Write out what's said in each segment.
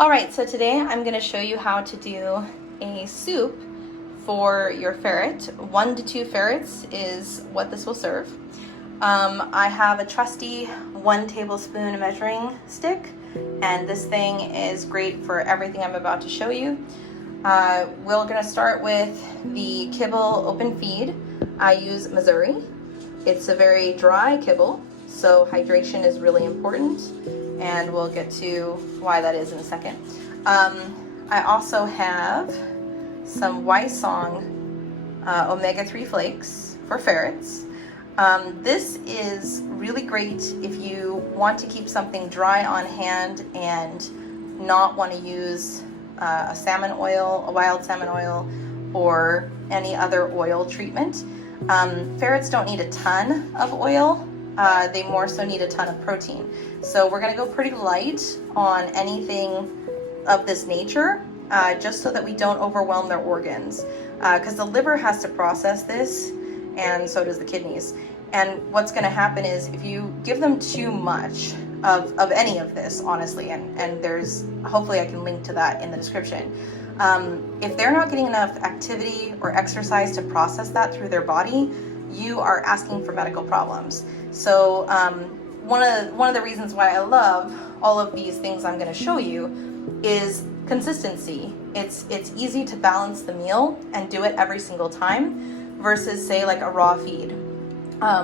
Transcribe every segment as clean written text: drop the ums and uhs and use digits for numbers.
All right, so today I'm going to show you how to do a soup for your ferret. 1 to 2 ferrets is what this will serve. I have a trusty 1 tablespoon measuring stick, and this thing is great for everything I'm about to show you. We're going to start with the Kibble open feed. I use Mazuri. It's a very dry kibble, so hydration is really important, and we'll get to why that is in a second. I also have some Wysong Omega-3 Flakes for ferrets. This is really great if you want to keep something dry on hand and not want to use a salmon oil, a wild salmon oil, or any other oil treatment. Ferrets don't need a ton of oil. They more so need a ton of protein. So we're going to go pretty light on anything of this nature, just so that we don't overwhelm their organs. Because the liver has to process this, and so does the kidneys. And what's going to happen is if you give them too much of any of this, honestly, and there's, hopefully I can link to that in the description. If they're not getting enough activity or exercise to process that through their body, you are asking for medical problems. So one of the reasons why I love all of these things I'm going to show you is consistency. It's easy to balance the meal and do it every single time versus, say, like a raw feed,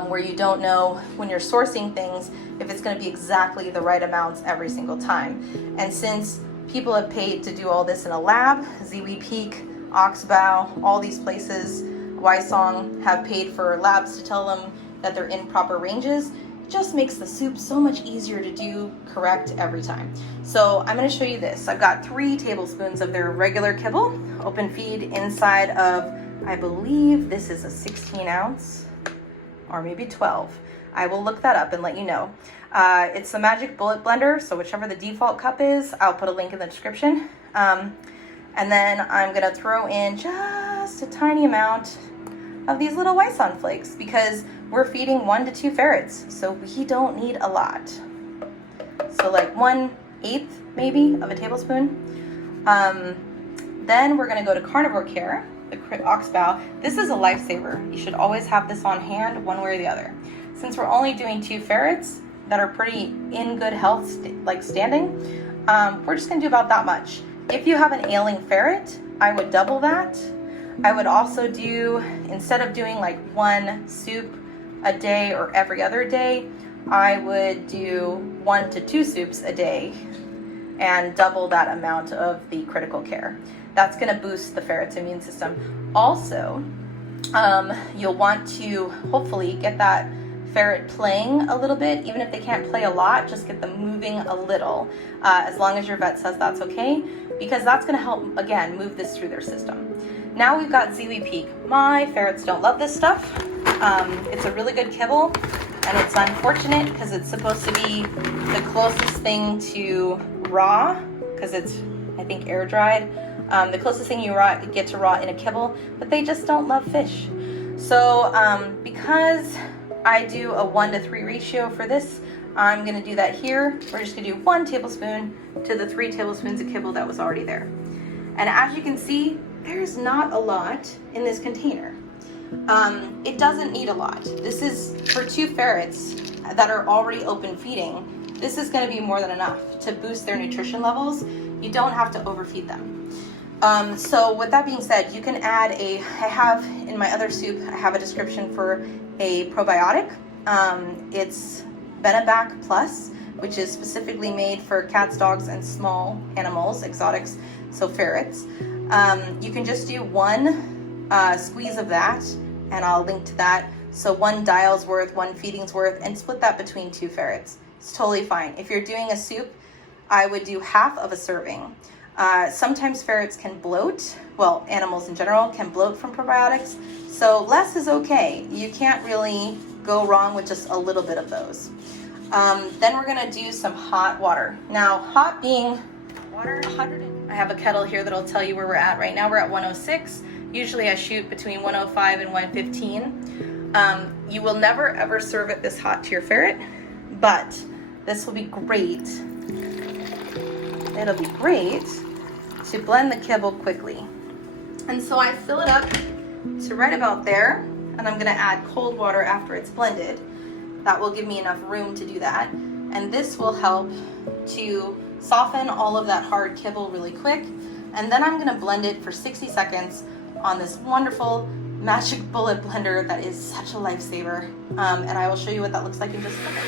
where you don't know when you're sourcing things if it's going to be exactly the right amounts every single time. And since people have paid to do all this in a lab, ZiWi Peak, Oxbow, all these places, Wysong have paid for labs to tell them that they're in proper ranges, it just makes the soup so much easier to do correct every time. So I'm going to show you this. I've got 3 tablespoons of their regular kibble, open feed, inside of, I believe this is a 16 ounce or maybe 12. I will look that up and let you know. It's the Magic Bullet Blender, so whichever the default cup is, I'll put a link in the description. And then I'm going to throw in just a tiny amount of these little Wysong flakes because we're feeding 1 to 2 ferrets, so we don't need a lot. So like 1/8 maybe of a tablespoon. Then we're going to go to Carnivore Care, the Oxbow. This is a lifesaver. You should always have this on hand one way or the other. Since we're only doing 2 ferrets that are pretty in good health, standing, we're just going to do about that much. If you have an ailing ferret, I would double that. I would also do, instead of doing like 1 soup a day or every other day, I would do 1 to 2 soups a day and double that amount of the critical care. That's going to boost the ferret's immune system. Also, you'll want to hopefully get that ferret playing a little bit. Even if they can't play a lot, just get them moving a little, as long as your vet says that's okay, because that's going to help, again, move this through their system. Now we've got ZiWi Peak. My ferrets don't love this stuff. It's a really good kibble, and it's unfortunate because it's supposed to be the closest thing to raw, because it's, I think, air dried. The closest thing you get to raw in a kibble, but they just don't love fish. So because I do a 1 to 3 ratio for this, I'm going to do that here. We're just going to do 1 tablespoon to the 3 tablespoons of kibble that was already there. And as you can see, there's not a lot in this container. It doesn't need a lot. This is for 2 ferrets that are already open feeding. This is going to be more than enough to boost their nutrition levels. You don't have to overfeed them. So with that being said, you can add I have in my other soup, I have a description for a probiotic. It's Bene-bac Plus, which is specifically made for cats, dogs, and small animals, exotics, so ferrets. You can just do 1 squeeze of that, and I'll link to that. So 1 dial's worth, 1 feeding's worth, and split that between 2 ferrets. It's totally fine. If you're doing a soup, I would do half of a serving. Sometimes ferrets can bloat. Well, animals in general can bloat from probiotics. So less is okay. You can't really go wrong with just a little bit of those. Then we're going to do some hot water. Now, hot being water, I have a kettle here that'll tell you where we're at right now. We're at 106. Usually I shoot between 105 and 115. You will never ever serve it this hot to your ferret, but this will be great it'll be great to blend the kibble quickly. And so I fill it up to right about there, and I'm gonna add cold water after it's blended. That will give me enough room to do that. And this will help to soften all of that hard kibble really quick. And then I'm gonna blend it for 60 seconds on this wonderful magic bullet blender that is such a lifesaver. And I will show you what that looks like in just a second.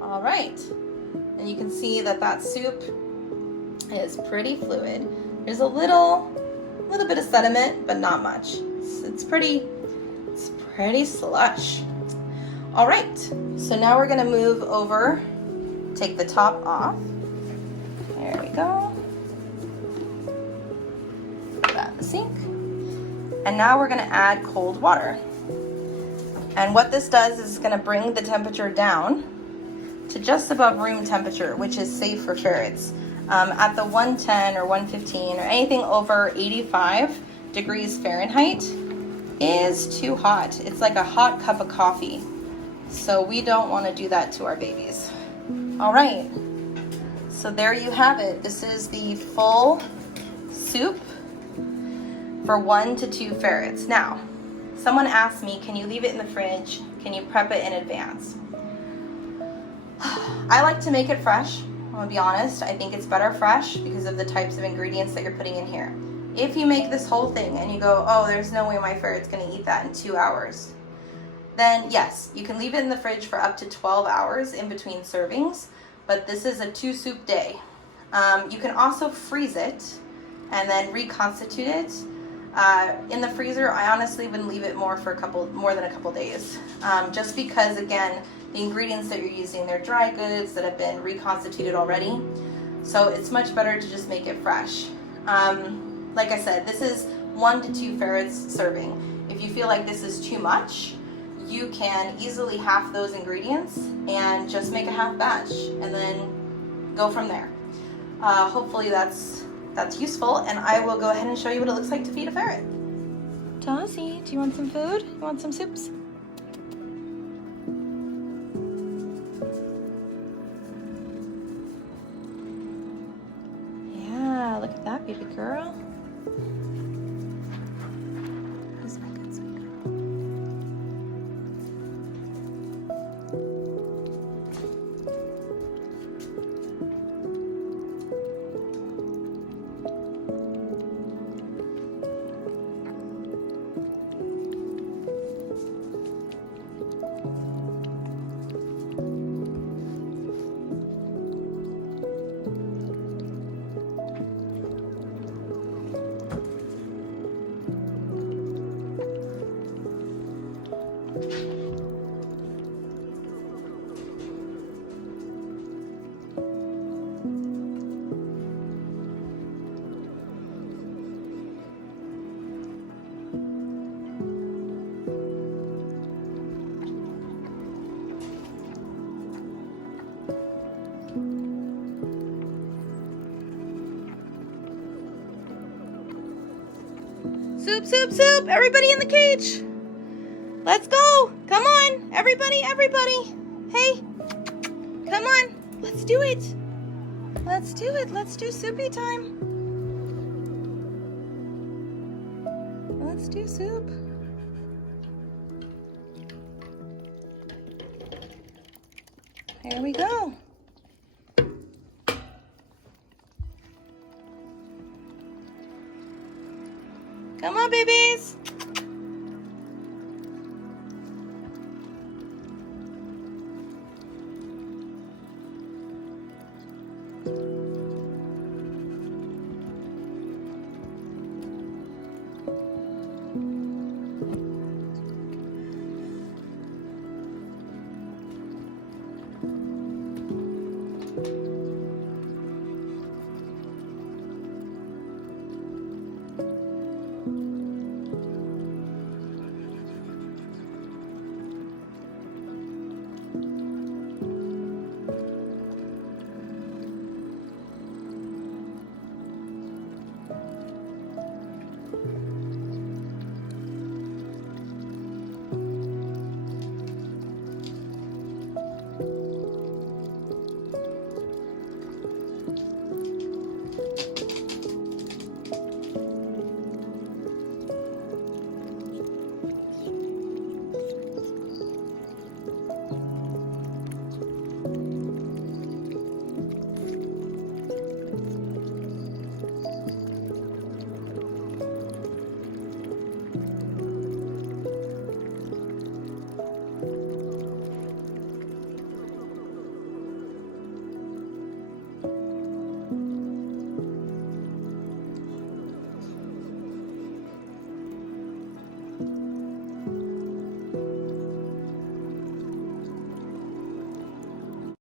All right, and you can see that that soup is pretty fluid. There's a little bit of sediment, but not much. It's pretty slush. All right, so now we're gonna move over, take the top off. There we go. Put that in the sink. And now we're gonna add cold water. And what this does is it's gonna bring the temperature down to just above room temperature, which is safe for ferrets. At the 110 or 115 or anything over 85 degrees Fahrenheit is too hot. It's like a hot cup of coffee. So we don't want to do that to our babies. All right, so there you have it. This is the full soup for 1 to 2 ferrets. Now, someone asked me, can you leave it in the fridge? Can you prep it in advance? I like to make it fresh. I'm gonna be honest, I think it's better fresh because of the types of ingredients that you're putting in here. If you make this whole thing and you go, oh, there's no way my ferret's gonna eat that in 2 hours, then yes, you can leave it in the fridge for up to 12 hours in between servings, but this is a 2 soup day. You can also freeze it and then reconstitute it. In the freezer, I honestly wouldn't leave it more than a couple days, just because, again, the ingredients that you're using, they're dry goods that have been reconstituted already. So it's much better to just make it fresh. Like I said, this is 1 to 2 ferrets serving. If you feel like this is too much, you can easily half those ingredients and just make a half batch and then go from there. Hopefully that's useful, and I will go ahead and show you what it looks like to feed a ferret. Tassi, do you want some food? You want some soups? Yeah, look at that baby girl. Who's my good sweet girl? Soup, soup, soup! Everybody in the cage! Let's go! Come on! Everybody, everybody! Hey! Come on! Let's do it! Let's do it! Let's do soupy time! Let's do soup. Here we go. Come on, babies.